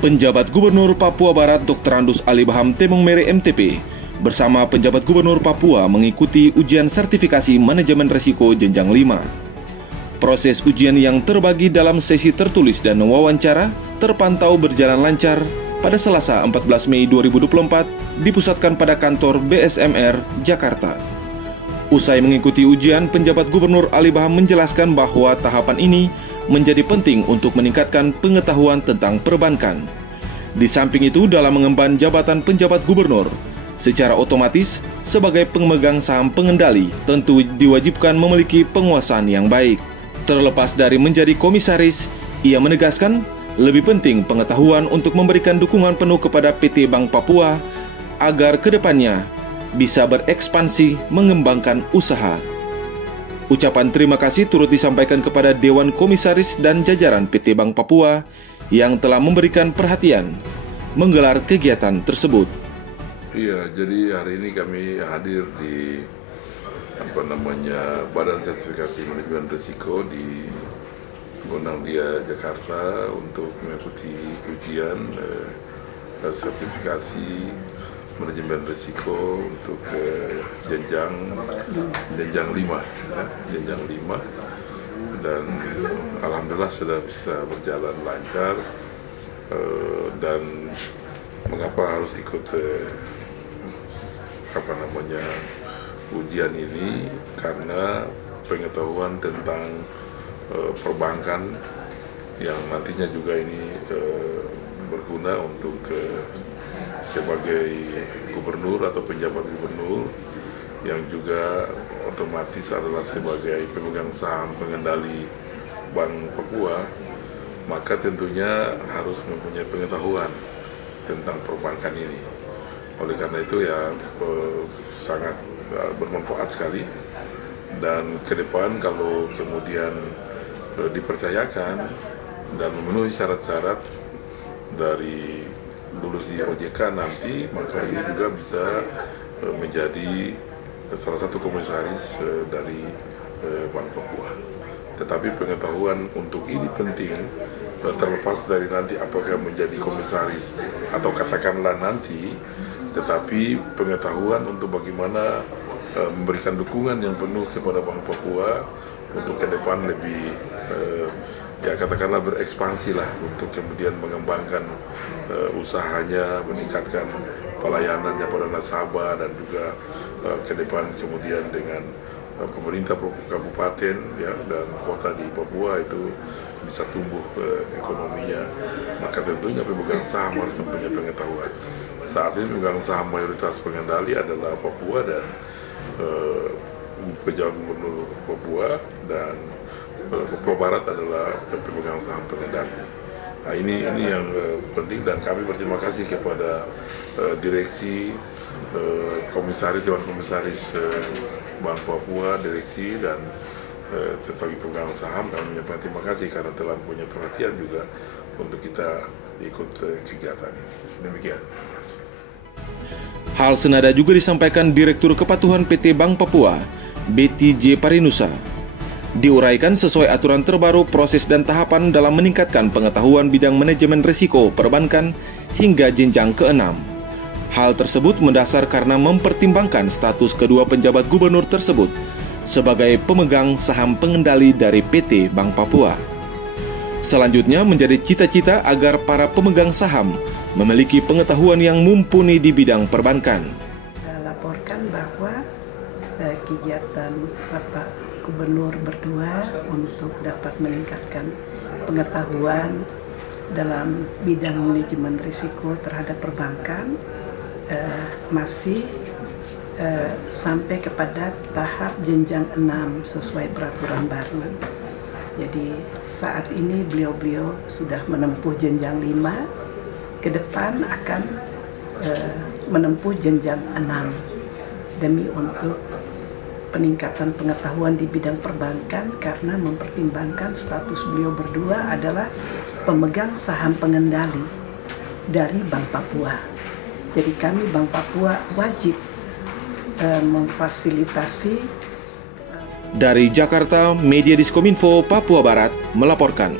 Penjabat Gubernur Papua Barat Dr. Andus Alibaham Temong Mere MTP bersama penjabat Gubernur Papua mengikuti ujian sertifikasi manajemen risiko jenjang 5. Proses ujian yang terbagi dalam sesi tertulis dan wawancara terpantau berjalan lancar pada Selasa 14 Mei 2024 dipusatkan pada kantor BSMR Jakarta. Usai mengikuti ujian, penjabat Gubernur Alibaham menjelaskan bahwa tahapan ini menjadi penting untuk meningkatkan pengetahuan tentang perbankan. Di samping itu, dalam mengemban jabatan penjabat gubernur, secara otomatis sebagai pemegang saham pengendali tentu diwajibkan memiliki penguasaan yang baik. Terlepas dari menjadi komisaris, ia menegaskan lebih penting pengetahuan untuk memberikan dukungan penuh kepada PT Bank Papua agar kedepannya bisa berekspansi mengembangkan usaha. Ucapan terima kasih turut disampaikan kepada Dewan Komisaris dan jajaran PT Bank Papua yang telah memberikan perhatian menggelar kegiatan tersebut. Iya, jadi hari ini kami hadir di Badan Sertifikasi Manajemen Risiko di Gondangdia, Jakarta untuk mengikuti ujian sertifikasi manajemen risiko untuk jenjang 5 ya, jenjang 5, dan alhamdulillah sudah bisa berjalan lancar. Dan mengapa harus ikut ujian ini, karena pengetahuan tentang perbankan yang nantinya juga ini berguna untuk sebagai gubernur atau penjabat gubernur yang juga otomatis adalah sebagai pemegang saham pengendali Bank Papua, maka tentunya harus mempunyai pengetahuan tentang perbankan ini. Oleh karena itu ya sangat bermanfaat sekali, dan ke depan kalau kemudian dipercayakan dan memenuhi syarat-syarat dari lulus di OJK nanti, maka ini juga bisa menjadi salah satu komisaris dari Bank Papua. Tetapi pengetahuan untuk ini penting, terlepas dari nanti apakah menjadi komisaris atau katakanlah nanti, tetapi pengetahuan untuk bagaimana memberikan dukungan yang penuh kepada Bank Papua untuk ke depan lebih ya katakanlah berekspansi lah, untuk kemudian mengembangkan usahanya, meningkatkan pelayanannya pada nasabah, dan juga ke depan kemudian dengan pemerintah kabupaten ya, dan kota di Papua itu bisa tumbuh ekonominya. Maka tentunya pemegang saham harus mempunyai pengetahuan. Saat ini pemegang saham mayoritas pengendali adalah Papua dan penjabat gubernur Papua, dan Papua Barat adalah pemegang saham pengendali. Nah, ini yang penting, dan kami berterima kasih kepada direksi, komisaris, Dewan Komisaris Bank Papua, direksi, dan sebagai pemegang saham kami menyampaikan terima kasih karena telah mempunyai perhatian juga untuk kita ikut kegiatan ini. Demikian. Hal senada juga disampaikan Direktur Kepatuhan PT Bank Papua, Betty J. Parinusa. Diuraikan sesuai aturan terbaru proses dan tahapan dalam meningkatkan pengetahuan bidang manajemen risiko perbankan hingga jenjang ke-6. Hal tersebut mendasar karena mempertimbangkan status kedua penjabat gubernur tersebut sebagai pemegang saham pengendali dari PT Bank Papua. Selanjutnya menjadi cita-cita agar para pemegang saham memiliki pengetahuan yang mumpuni di bidang perbankan. Saya laporkan bahwa kegiatan Bapak Gubernur berdua untuk dapat meningkatkan pengetahuan dalam bidang manajemen risiko terhadap perbankan masih sampai kepada tahap jenjang 6 sesuai peraturan baru. Jadi saat ini beliau-beliau sudah menempuh jenjang 5, ke depan akan menempuh jenjang 6 demi untuk peningkatan pengetahuan di bidang perbankan, karena mempertimbangkan status beliau berdua adalah pemegang saham pengendali dari Bank Papua. Jadi kami Bank Papua wajib memfasilitasi. Dari Jakarta, Media Diskominfo Papua Barat melaporkan.